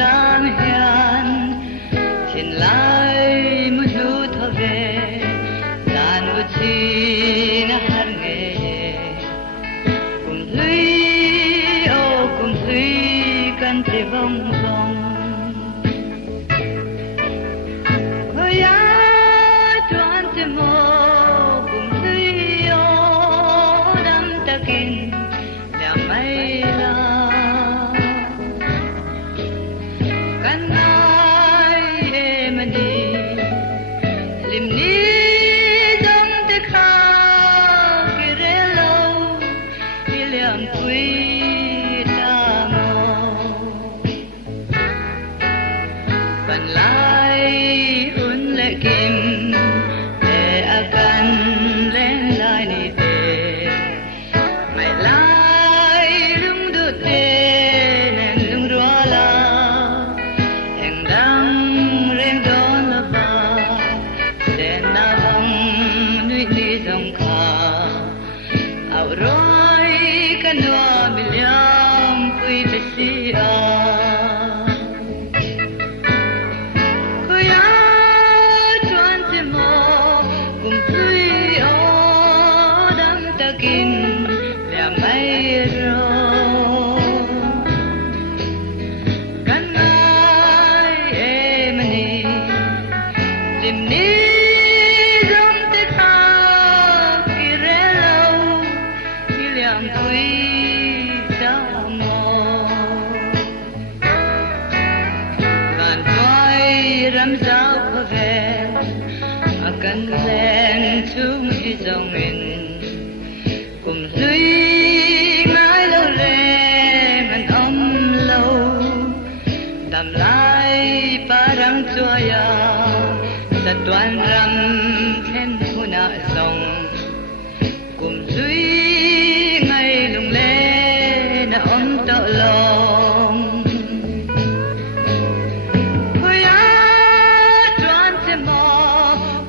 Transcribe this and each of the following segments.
sang hian thiên lai mu nu tho ve dan u chi na har nge kum hlui o kum hlui kan te vong vong ya tuan te mo kum hlui o dam takin ya mai la kan ai emani lim ni dong te kha kirelo iliam tui ta mo ban lai un le kim e akan len lai ni te mai lai lung du te nen lung ro la eng dang reng don la ba de na bang nui ni dong kha au roi kan wa biliam pui be si a takin la mai ro kan ai emani lim ni dom te kha kirelo iliam tui ta mo kan toy ram zau ko ve akan len chung hi zong in kum hlui ngai lo le man om lo dam lai parang chua ya sa tuan ram khen huna song kum hlui ngai lung le na om to long hoya tuan te mo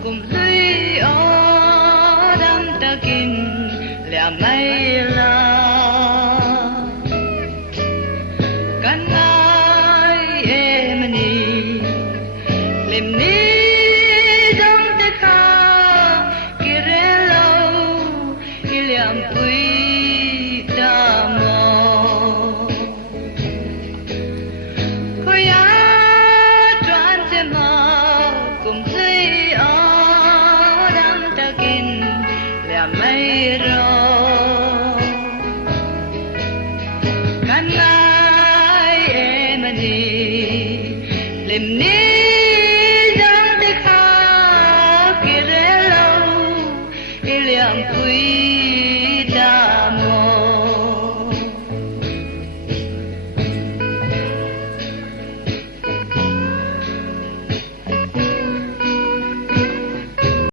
kum hlui o dam takin la mai la kan ai emani lim ni dong te kha kirelo iliam pui ta mo hoya tuan te mo kum hlui o dam takin la mai ro kan ai emani lim ni